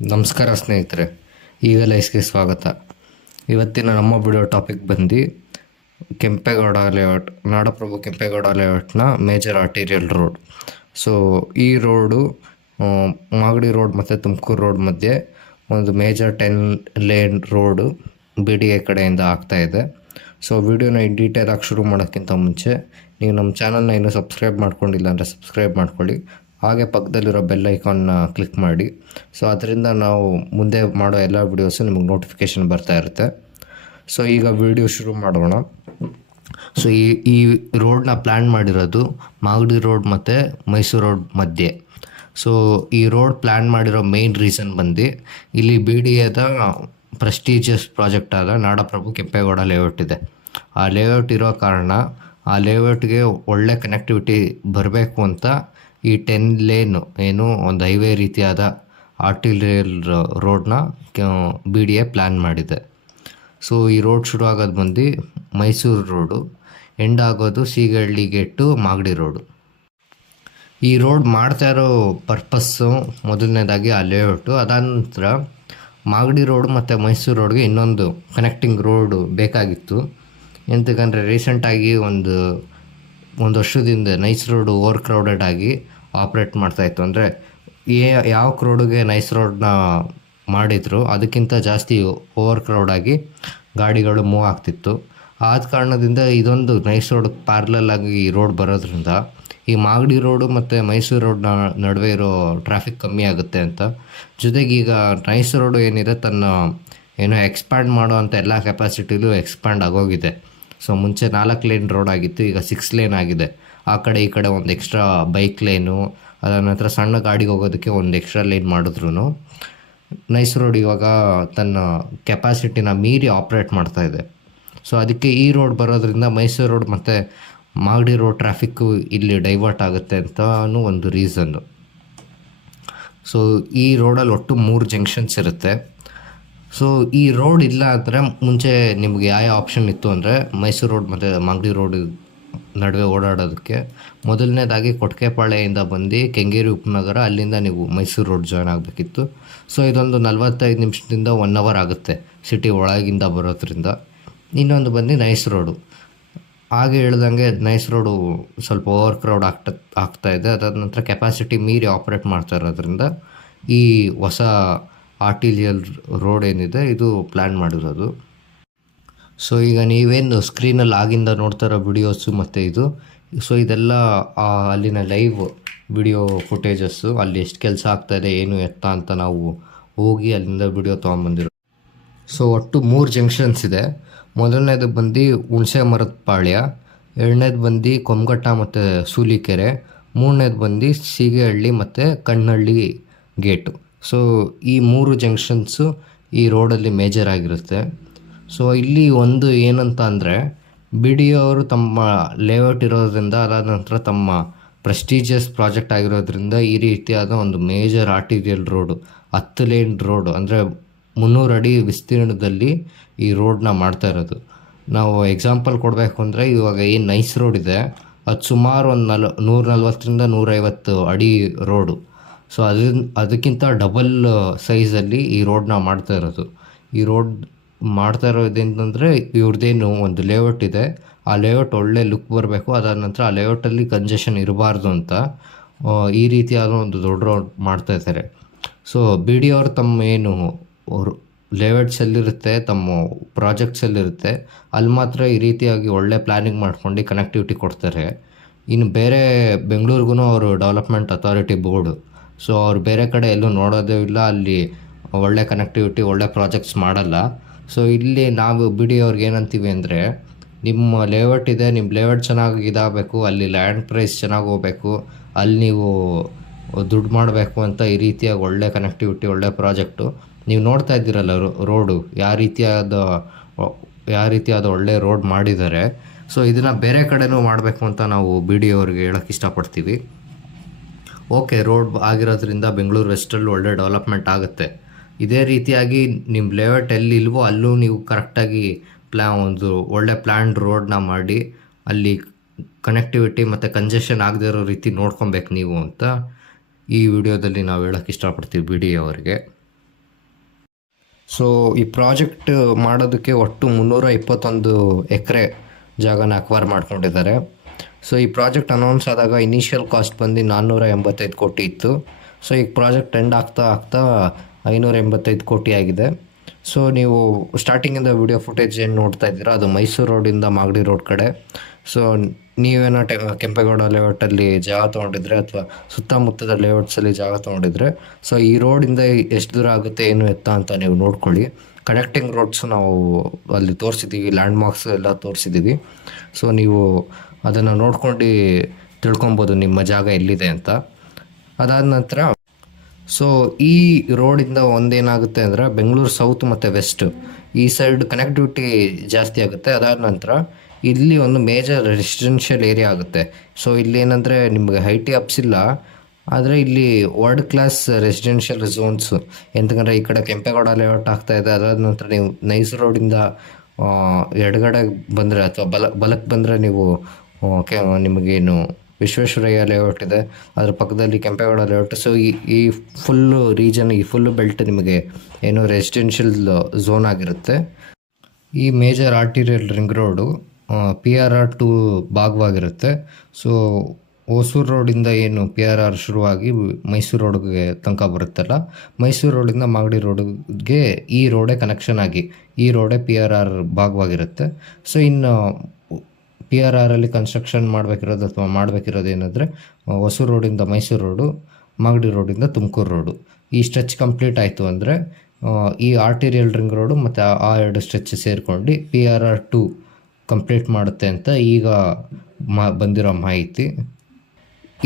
ನಮಸ್ಕಾರ ಸ್ನೇಹಿತರೆ, ಈಗ ಲೈಸ್ಗೆ ಸ್ವಾಗತ. ಇವತ್ತಿನ ನಮ್ಮ ವಿಡಿಯೋ ಟಾಪಿಕ್ ಬಂದು ಕೆಂಪೇಗೌಡ ಲೇಔಟ್, ನಾಡಪ್ರಭು ಕೆಂಪೇಗೌಡ ಲೇಔಟ್ನ ಮೇಜರ್ ಆರ್ಟೀರಿಯಲ್ ರೋಡ್. ಸೊ ಈ ರೋಡು ಮಾಗಡಿ ರೋಡ್ ಮತ್ತು ತುಮಕೂರು ರೋಡ್ ಮಧ್ಯೆ ಒಂದು ಮೇಜರ್ 10 ಲೇನ್ ರೋಡು BDA ಕಡೆಯಿಂದ ಆಗ್ತಾಯಿದೆ. ಸೊ ವಿಡಿಯೋನ ಇನ್ ಡೀಟೇಲ್ ಆಗಿ ಶುರು ಮಾಡೋಕ್ಕಿಂತ ಮುಂಚೆ ನೀವು ನಮ್ಮ ಚಾನಲ್ನ ಇನ್ನೂ ಸಬ್ಸ್ಕ್ರೈಬ್ ಮಾಡ್ಕೊಂಡಿಲ್ಲ ಅಂದರೆ ಸಬ್ಸ್ಕ್ರೈಬ್ ಮಾಡ್ಕೊಳ್ಳಿ. ಹಾಗೆ ಪಕ್ಕದಲ್ಲಿರೋ ಬೆಲ್ ಐಕಾನ್ನ ಕ್ಲಿಕ್ ಮಾಡಿ. ಸೊ ಅದರಿಂದ ನಾವು ಮುಂದೆ ಮಾಡೋ ಎಲ್ಲ ವೀಡಿಯೋಸು ನಿಮಗೆ ನೋಟಿಫಿಕೇಷನ್ ಬರ್ತಾ ಇರುತ್ತೆ. ಸೊ ಈಗ ವಿಡಿಯೋ ಶುರು ಮಾಡೋಣ. ಸೊ ಈ ರೋಡ್ನ ಪ್ಲ್ಯಾನ್ ಮಾಡಿರೋದು ಮಾಗಡಿ ರೋಡ್ ಮತ್ತು ಮೈಸೂರು ರೋಡ್ ಮಧ್ಯೆ. ಸೊ ಈ ರೋಡ್ ಪ್ಲ್ಯಾನ್ ಮಾಡಿರೋ ಮೇಯ್ನ್ ರೀಸನ್ ಬಂದು ಇಲ್ಲಿ BDAದ ಪ್ರೆಸ್ಟೀಜಿಯಸ್ ಪ್ರಾಜೆಕ್ಟ್ ಆದ ನಾಡಪ್ರಭು ಕೆಂಪೇಗೌಡ ಲೇಔಟ್ ಇದೆ. ಆ ಲೇಔಟ್ ಇರೋ ಕಾರಣ ಆ ಲೇಔಟ್ಗೆ ಒಳ್ಳೆ ಕನೆಕ್ಟಿವಿಟಿ ಬರಬೇಕು ಅಂತ ಈ 10 ಲೇನು ಏನು ಒಂದು ಹೈವೇ ರೀತಿಯಾದ ಆರ್ಟಿರಿಯಲ್ ರೋಡ್ನ BDA ಪ್ಲ್ಯಾನ್ ಮಾಡಿದೆ. ಸೊ ಈ ರೋಡ್ ಶುರು ಆಗೋದು ಬಂದು ಮೈಸೂರು ರೋಡು, ಎಂಡ್ ಆಗೋದು ಸೀಗಳ್ಳಿ ಗೇಟು ಮಾಗಡಿ ರೋಡು. ಈ ರೋಡ್ ಮಾಡ್ತಾ ಇರೋ ಪರ್ಪಸ್ಸು ಮೊದಲನೇದಾಗಿ ಆ ಲೇಔಟು, ಅದಾದ ನಂತರ ಮಾಗಡಿ ರೋಡ್ ಮತ್ತು ಮೈಸೂರು ರೋಡ್ಗೆ ಇನ್ನೊಂದು ಕನೆಕ್ಟಿಂಗ್ ರೋಡು ಬೇಕಾಗಿತ್ತು. ಎಂತಕ್ಕಂದರೆ ರೀಸೆಂಟಾಗಿ ಒಂದು ವರ್ಷದಿಂದ ನೈಸ್ ರೋಡು ಓವರ್ ಕ್ರೌಡೆಡ್ ಆಗಿ ಆಪ್ರೇಟ್ ಮಾಡ್ತಾಯಿತ್ತು. ಅಂದರೆ ಯಾವ ರೋಡಿಗೆ ನೈಸ್ ರೋಡ್ನ ಮಾಡಿದ್ರು ಅದಕ್ಕಿಂತ ಜಾಸ್ತಿ ಓವರ್ ಕ್ರೌಡ್ ಆಗಿ ಗಾಡಿಗಳು ಮೂವ್ ಆಗ್ತಿತ್ತು. ಆದ ಕಾರಣದಿಂದ ಇದೊಂದು ನೈಸ್ ರೋಡ್ ಪ್ಯಾರಲಲ್ ಆಗಿ ಈ ರೋಡ್ ಬರೋದ್ರಿಂದ ಈ ಮಾಗಡಿ ರೋಡು ಮತ್ತು ಮೈಸೂರು ರೋಡ್ನ ನಡುವೆ ಇರೋ ಟ್ರಾಫಿಕ್ ಕಮ್ಮಿ ಆಗುತ್ತೆ ಅಂತ. ಜೊತೆಗೆ ಈಗ ನೈಸ್ ರೋಡು ಏನಿದೆ ತನ್ನ ಎಕ್ಸ್ಪ್ಯಾಂಡ್ ಮಾಡೋ ಅಂಥ ಎಲ್ಲ ಕೆಪಾಸಿಟಿಲೂ ಎಕ್ಸ್ಪ್ಯಾಂಡ್ ಆಗೋಗಿದೆ. ಸೊ ಮುಂಚೆ 4 ಲೇನ್ ರೋಡ್ ಆಗಿತ್ತು, ಈಗ 6 ಲೇನ್ ಆಗಿದೆ. ಆ ಕಡೆ ಈ ಕಡೆ ಒಂದು ಎಕ್ಸ್ಟ್ರಾ ಬೈಕ್ ಲೇನು, ಅದರ ನಂತರ ಸಣ್ಣ ಗಾಡಿಗೆ ಹೋಗೋದಕ್ಕೆ ಒಂದು ಎಕ್ಸ್ಟ್ರಾ ಲೇನ್ ಮಾಡಿದ್ರು ನೈಸ್ ರೋಡ್ ಇವಾಗ ತನ್ನ ಕೆಪಾಸಿಟಿನ ಮೀರಿ ಆಪ್ರೇಟ್ ಮಾಡ್ತಾಯಿದೆ. ಸೊ ಅದಕ್ಕೆ ಈ ರೋಡ್ ಬರೋದ್ರಿಂದ ಮೈಸೂರು ರೋಡ್ ಮತ್ತು ಮಾಗಡಿ ರೋಡ್ ಟ್ರಾಫಿಕ್ಕು ಇಲ್ಲಿ ಡೈವರ್ಟ್ ಆಗುತ್ತೆ ಅಂತಲೂ ಒಂದು ರೀಸನ್ನು. ಸೊ ಈ ರೋಡಲ್ಲಿ ಒಟ್ಟು 3 ಜಂಕ್ಷನ್ಸ್ ಇರುತ್ತೆ. ಸೊ ಈ ರೋಡ್ ಇಲ್ಲ ಅಂದರೆ ಮುಂಚೆ ನಿಮಗೆ ಯಾವ ಆಪ್ಷನ್ ಇತ್ತು ಅಂದರೆ ಮೈಸೂರು ರೋಡ್ ಮತ್ತು ಮಾಗಡಿ ರೋಡ್ ನಡುವೆ ಓಡಾಡೋದಕ್ಕೆ ಮೊದಲನೇದಾಗಿ ಕೊಟ್ಕೆಪಾಳ್ಯದಿಂದ ಬಂದು ಕೆಂಗೇರಿ ಉಪನಗರ, ಅಲ್ಲಿಂದ ನೀವು ಮೈಸೂರು ರೋಡ್ ಜಾಯ್ನ್ ಆಗಬೇಕಿತ್ತು. ಸೊ ಇದೊಂದು 45 ನಿಮಿಷದಿಂದ 1 ಅವರ್ ಆಗುತ್ತೆ ಸಿಟಿ ಒಳಗಿಂದ ಬರೋದ್ರಿಂದ. ಇನ್ನೊಂದು ಬಂದು ನೈಸ್ ರೋಡು. ಹಾಗೆ ಹೇಳ್ದಂಗೆ ನೈಸ್ ರೋಡು ಸ್ವಲ್ಪ ಓವರ್ ಕ್ರೌಡ್ ಆಗ್ತಾಯಿದೆ. ಅದಾದ ನಂತರ ಕೆಪಾಸಿಟಿ ಮೀರಿ ಆಪ್ರೇಟ್ ಮಾಡ್ತಾ ಇರೋದ್ರಿಂದ ಈ ಹೊಸ ಆರ್ಟಿರಿಯಲ್ ರೋಡ್ ಏನಿದೆ ಇದು ಪ್ಲ್ಯಾನ್ ಮಾಡಿರೋದು. ಸೊ ಈಗ ನೀವೇನು ಸ್ಕ್ರೀನಲ್ಲಿ ಆಗಿಂದ ನೋಡ್ತಾ ಇರೋ ವಿಡಿಯೋಸು ಮತ್ತು ಇದು, ಸೊ ಇದೆಲ್ಲ ಅಲ್ಲಿನ ಲೈವ್ ವಿಡಿಯೋ ಫುಟೇಜಸ್ಸು, ಅಲ್ಲಿ ಎಷ್ಟು ಕೆಲಸ ಆಗ್ತಾಯಿದೆ ಏನು ಎತ್ತ ಅಂತ ನಾವು ಹೋಗಿ ಅಲ್ಲಿಂದ ವಿಡಿಯೋ ತೊಗೊಂಬಂದಿರೋ. ಸೊ ಒಟ್ಟು 3 ಜಂಕ್ಷನ್ಸ್ ಇದೆ. ಮೊದಲನೇದು ಬಂದು ಹುಣಸೆ ಮರದ ಪಾಳ್ಯ, ಎರಡನೇದು ಬಂದು ಕೊಮ್ಘಟ್ಟ ಮತ್ತು ಸೂಲಿಕೆರೆ, ಮೂರನೇದು ಬಂದು ಸೀಗೆಹಳ್ಳಿ ಮತ್ತು ಕಣ್ಣಹಳ್ಳಿ ಗೇಟು. ಸೊ ಈ 3 ಜಂಕ್ಷನ್ಸು ಈ ರೋಡಲ್ಲಿ ಮೇಜರ್ ಆಗಿರುತ್ತೆ. ಸೊ ಇಲ್ಲಿ ಒಂದು ಏನಂತ ಅಂದರೆ BDA ಅವರು ತಮ್ಮ ಲೇಔಟ್ ಇರೋದ್ರಿಂದ, ಅದಾದ ನಂತರ ತಮ್ಮ ಪ್ರೆಸ್ಟೀಜಿಯಸ್ ಪ್ರಾಜೆಕ್ಟ್ ಆಗಿರೋದ್ರಿಂದ ಈ ರೀತಿಯಾದ ಒಂದು major arterial road, 10 lane road, ಅಂದರೆ 300 ಅಡಿ ವಿಸ್ತೀರ್ಣದಲ್ಲಿ ಈ ರೋಡನ್ನ ಮಾಡ್ತಾ ಇರೋದು. ನಾವು ಎಕ್ಸಾಂಪಲ್ ಕೊಡಬೇಕು ಅಂದರೆ ಇವಾಗ ಏನು ನೈಸ್ ರೋಡ್ ಇದೆ ಅದು ಸುಮಾರು ಒಂದು 140ರಿಂದ 150 ಅಡಿ ರೋಡು. ಸೊ ಅದಕ್ಕಿಂತ ಡಬಲ್ ಸೈಜಲ್ಲಿ ಈ ರೋಡನ್ನ ಮಾಡ್ತಾ ಇರೋದು. ಈ ರೋಡ್ ಮಾಡ್ತಾ ಇರೋದೇಂತಂದರೆ ಇವ್ರದ್ದೇನು ಒಂದು ಲೇಔಟ್ ಇದೆ, ಆ ಲೇಔಟ್ ಒಳ್ಳೆ ಲುಕ್ ಬರಬೇಕು, ಅದಾದ ನಂತರ ಆ ಲೇಔಟಲ್ಲಿ ಕಂಜೆಷನ್ ಇರಬಾರ್ದು ಅಂತ ಈ ರೀತಿಯಾದ ಒಂದು ದೊಡ್ಡ ರೋಡ್ ಮಾಡ್ತಾ ಇದ್ದಾರೆ. ಸೊ BDA ಅವರು ತಮ್ಮ ಏನು ಲೇಔಟ್ಸಲ್ಲಿರುತ್ತೆ, ತಮ್ಮ ಪ್ರಾಜೆಕ್ಟ್ಸಲ್ಲಿರುತ್ತೆ, ಅಲ್ಲಿ ಮಾತ್ರ ಈ ರೀತಿಯಾಗಿ ಒಳ್ಳೆ ಪ್ಲ್ಯಾನಿಂಗ್ ಮಾಡ್ಕೊಂಡು ಕನೆಕ್ಟಿವಿಟಿ ಕೊಡ್ತಾರೆ. ಇನ್ನು ಬೇರೆ ಬೆಂಗಳೂರಿಗೂ ಅವರು ಡೆವಲಪ್ಮೆಂಟ್ ಅಥಾರಿಟಿ ಬೋರ್ಡು, ಸೊ ಅವ್ರು ಬೇರೆ ಕಡೆ ಎಲ್ಲೂ ನೋಡೋದೇ ಇಲ್ಲ, ಅಲ್ಲಿ ಒಳ್ಳೆ ಕನೆಕ್ಟಿವಿಟಿ ಒಳ್ಳೆ ಪ್ರಾಜೆಕ್ಟ್ಸ್ ಮಾಡಲ್ಲ. ಸೊ ಇಲ್ಲಿ ನಾವು BDA ಅವ್ರಿಗೆ ಏನಂತೀವಿ ಅಂದರೆ, ನಿಮ್ಮ ಲೇಔಟ್ ಇದೆ, ನಿಮ್ಮ ಲೇಔಟ್ ಚೆನ್ನಾಗಿ ಇದಾಗಬೇಕು, ಅಲ್ಲಿ ಲ್ಯಾಂಡ್ ಪ್ರೈಸ್ ಚೆನ್ನಾಗಿ ಹೋಗಬೇಕು, ಅಲ್ಲಿ ನೀವು ದುಡ್ಡು ಮಾಡಬೇಕು ಅಂತ ಈ ರೀತಿಯಾಗಿ ಒಳ್ಳೆ ಕನೆಕ್ಟಿವಿಟಿ ಒಳ್ಳೆ ಪ್ರಾಜೆಕ್ಟು ನೀವು ನೋಡ್ತಾ ಇದ್ದೀರಲ್ಲ ರೋಡು ಯಾವ ರೀತಿಯಾದ ಒಳ್ಳೆ ರೋಡ್ ಮಾಡಿದ್ದಾರೆ. ಸೊ ಇದನ್ನು ಬೇರೆ ಕಡೆನೂ ಮಾಡಬೇಕು ಅಂತ ನಾವು BDA ಅವ್ರಿಗೆ ಹೇಳೋಕ್ಕೆ ಇಷ್ಟಪಡ್ತೀವಿ. ಓಕೆ, ರೋಡ್ ಆಗಿರೋದ್ರಿಂದ ಬೆಂಗಳೂರು ವೆಸ್ಟಲ್ಲಿ ಒಳ್ಳೆ ಡೆವಲಪ್ಮೆಂಟ್ ಆಗುತ್ತೆ. ಇದೇ ರೀತಿಯಾಗಿ ನಿಮ್ಮ ಲೇಔಟ್ ಎಲ್ಲಿ ಇಲ್ವೋ ಅಲ್ಲೂ ನೀವು ಕರೆಕ್ಟಾಗಿ ಒಂದು ಒಳ್ಳೆ ಪ್ಲ್ಯಾನ್ಡ್ ರೋಡನ್ನ ಮಾಡಿ ಅಲ್ಲಿ ಕನೆಕ್ಟಿವಿಟಿ ಮತ್ತು ಕಂಜೆಷನ್ ಆಗದೇ ಇರೋ ರೀತಿ ನೋಡ್ಕೊಬೇಕು ನೀವು ಅಂತ ಈ ವಿಡಿಯೋದಲ್ಲಿ ನಾವು ಹೇಳೋಕ್ಕೆ ಇಷ್ಟಪಡ್ತೀವಿ BDA ಅವರಿಗೆ. ಸೊ ಈ ಪ್ರಾಜೆಕ್ಟ್ ಮಾಡೋದಕ್ಕೆ ಒಟ್ಟು 321 ಎಕರೆ ಜಾಗನ ಅಕ್ವೈರ್ ಮಾಡ್ಕೊಂಡಿದ್ದಾರೆ. ಸೊ ಈ ಪ್ರಾಜೆಕ್ಟ್ ಅನೌನ್ಸ್ ಆದಾಗ ಇನಿಷಿಯಲ್ ಕಾಸ್ಟ್ ಬಂದು 485 ಕೋಟಿ ಇತ್ತು. ಸೊ ಈಗ ಪ್ರಾಜೆಕ್ಟ್ ಎಂಡ್ ಆಗ್ತಾ ಆಗ್ತಾ 585 ಕೋಟಿ ಆಗಿದೆ. ಸೊ ನೀವು ಸ್ಟಾರ್ಟಿಂಗಿಂದ ವಿಡಿಯೋ ಫುಟೇಜ್ ಏನು ನೋಡ್ತಾ ಇದ್ದೀರಾ ಅದು ಮೈಸೂರು ರೋಡಿಂದ ಮಾಗಡಿ ರೋಡ್ ಕಡೆ. ಸೊ ನೀವೇನೋ ಕೆಂಪೇಗೌಡ ಲೇಔಟಲ್ಲಿ ಜಾಗ ತೊಗೊಂಡಿದ್ರೆ ಅಥವಾ ಸುತ್ತಮುತ್ತದ ಲೇಔಟ್ಸಲ್ಲಿ ಜಾಗ ತೊಗೊಂಡಿದ್ರೆ ಸೊ ಈ ರೋಡಿಂದ ಎಷ್ಟು ದೂರ ಆಗುತ್ತೆ ಏನು ಎತ್ತ ಅಂತ ನೀವು ನೋಡ್ಕೊಳ್ಳಿ. ಕನೆಕ್ಟಿಂಗ್ ರೋಡ್ಸ್ ನಾವು ಅಲ್ಲಿ ತೋರಿಸಿದ್ದೀವಿ, ಲ್ಯಾಂಡ್ ಮಾರ್ಕ್ಸ್ ಎಲ್ಲ ತೋರಿಸಿದ್ದೀವಿ. ಸೊ ನೀವು ಅದನ್ನು ನೋಡ್ಕೊಂಡು ತಿಳ್ಕೊಬೋದು ನಿಮ್ಮ ಜಾಗ ಎಲ್ಲಿದೆ ಅಂತ. ಅದಾದ ನಂತರ ಸೊ ಈ ರೋಡಿಂದ ಒಂದೇನಾಗುತ್ತೆ ಅಂದರೆ ಬೆಂಗಳೂರು ಸೌತ್ ಮತ್ತು ವೆಸ್ಟ್ ಈ ಸೈಡ್ ಕನೆಕ್ಟಿವಿಟಿ ಜಾಸ್ತಿ ಆಗುತ್ತೆ. ಅದಾದ ನಂತರ ಇಲ್ಲಿ ಒಂದು ಮೇಜರ್ ರೆಸಿಡೆನ್ಷಿಯಲ್ ಏರಿಯಾ ಆಗುತ್ತೆ. ಸೊ ಇಲ್ಲಿ ಏನಂದರೆ ನಿಮಗೆ ಹೈಟಿ ಅಪ್ಸ್ ಇಲ್ಲ, ಆದರೆ ಇಲ್ಲಿ ವರ್ಲ್ಡ್ ಕ್ಲಾಸ್ ರೆಸಿಡೆನ್ಷಿಯಲ್ ಝೋನ್ಸು. ಎಂತಂದರೆ ಈ ಕಡೆ ಕೆಂಪೇಗೌಡ ಲೇಔಟ್ ಆಗ್ತಾಯಿದೆ. ಅದಾದ ನಂತರ ನೀವು ನೈಸ್ ರೋಡಿಂದ ಎಡಗಡೆ ಬಂದರೆ ಅಥವಾ ಬಲಕ್ಕೆ ಬಂದರೆ ನೀವು ನಿಮಗೇನು ವಿಶ್ವೇಶ್ವರಯ್ಯ ಲೇಔಟ್ ಇದೆ, ಅದ್ರ ಪಕ್ಕದಲ್ಲಿ ಕೆಂಪೇಗೌಡ ಲೇಔಟ್. ಸೊ ಈ ಫುಲ್ಲು ರೀಜನ್, ಈ ಫುಲ್ಲು ಬೆಲ್ಟ್ ನಿಮಗೆ ಏನು ರೆಸಿಡೆನ್ಷಿಯಲ್ ಝೋನ್ ಆಗಿರುತ್ತೆ. ಈ major arterial ring road PRR 2 ಭಾಗವಾಗಿರುತ್ತೆ. ಸೊ ಹೊಸೂರು ರೋಡಿಂದ ಏನು PRR ಶುರುವಾಗಿ ಮೈಸೂರು ರೋಡ್ಗೆ ತನಕ ಬರುತ್ತಲ್ಲ, ಮೈಸೂರು ರೋಡಿಂದ ಮಾಗಡಿ ರೋಡ್ಗೆ ಈ ರೋಡೇ ಕನೆಕ್ಷನ್ ಆಗಿ ಈ ರೋಡೇ PRR ಭಾಗವಾಗಿರುತ್ತೆ. ಸೊ ಇನ್ನು PRRಲ್ಲಿ ಕನ್ಸ್ಟ್ರಕ್ಷನ್ ಮಾಡಬೇಕಿರೋದು ಅಥವಾ ಮಾಡಬೇಕಿರೋದು ಏನಂದರೆ ಹೊಸೂರು ರೋಡಿಂದ ಮೈಸೂರು ರೋಡು, ಮಾಗಡಿ ರೋಡಿಂದ ತುಮಕೂರು ರೋಡು. ಈ ಸ್ಟ್ರೆಚ್ ಕಂಪ್ಲೀಟ್ ಆಯಿತು ಅಂದರೆ ಈ ಆರ್ಟಿರಿಯಲ್ ರಿಂಗ್ ರೋಡು ಮತ್ತು ಆ ಎರಡು ಸ್ಟ್ರೆಚ್ ಸೇರ್ಕೊಂಡು PRR 2 ಕಂಪ್ಲೀಟ್ ಮಾಡುತ್ತೆ ಅಂತ ಈಗ ಬಂದಿರೋ ಮಾಹಿತಿ.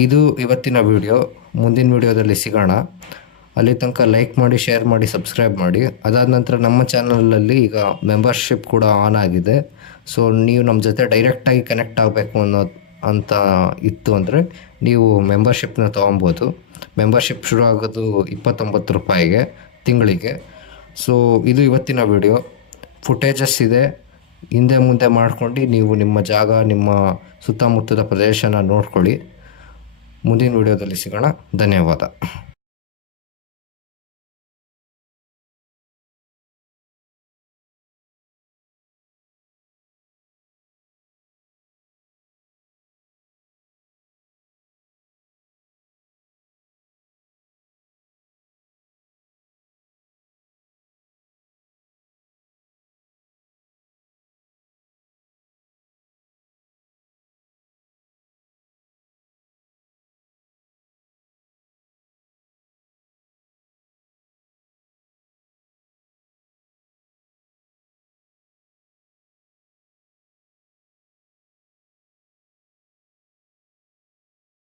ಇದು ಇವತ್ತಿನ ವಿಡಿಯೋ. ಮುಂದಿನ ವಿಡಿಯೋದಲ್ಲಿ ಸಿಗೋಣ. ಅಲ್ಲಿ ತನಕ ಲೈಕ್ ಮಾಡಿ, ಶೇರ್ ಮಾಡಿ, ಸಬ್ಸ್ಕ್ರೈಬ್ ಮಾಡಿ. ಅದಾದ ನಂತರ ನಮ್ಮ ಚಾನಲಲ್ಲಿ ಈಗ ಮೆಂಬರ್ಶಿಪ್ ಕೂಡ ಆನ್ ಆಗಿದೆ. ಸೊ ನೀವು ನಮ್ಮ ಜೊತೆ ಡೈರೆಕ್ಟಾಗಿ ಕನೆಕ್ಟ್ ಆಗಬೇಕು ಅಂತ ಇತ್ತು ಅಂದರೆ ನೀವು ಮೆಂಬರ್ಶಿಪ್ನ ತೊಗೊಬೋದು. ಮೆಂಬರ್ಶಿಪ್ ಶುರು ಆಗೋದು 29 ರೂಪಾಯಿಗೆ ತಿಂಗಳಿಗೆ. ಸೊ ಇದು ಇವತ್ತಿನ ವಿಡಿಯೋ. ಫುಟೇಜಸ್ ಇದೆ, ಹಿಂದೆ ಮುಂದೆ ಮಾಡ್ಕೊಂಡು ನೀವು ನಿಮ್ಮ ಜಾಗ, ನಿಮ್ಮ ಸುತ್ತಮುತ್ತದ ಪ್ರದೇಶನ ನೋಡ್ಕೊಳ್ಳಿ. ಮುಂದಿನ ವಿಡಿಯೋದಲ್ಲಿ ಸಿಗೋಣ. ಧನ್ಯವಾದ.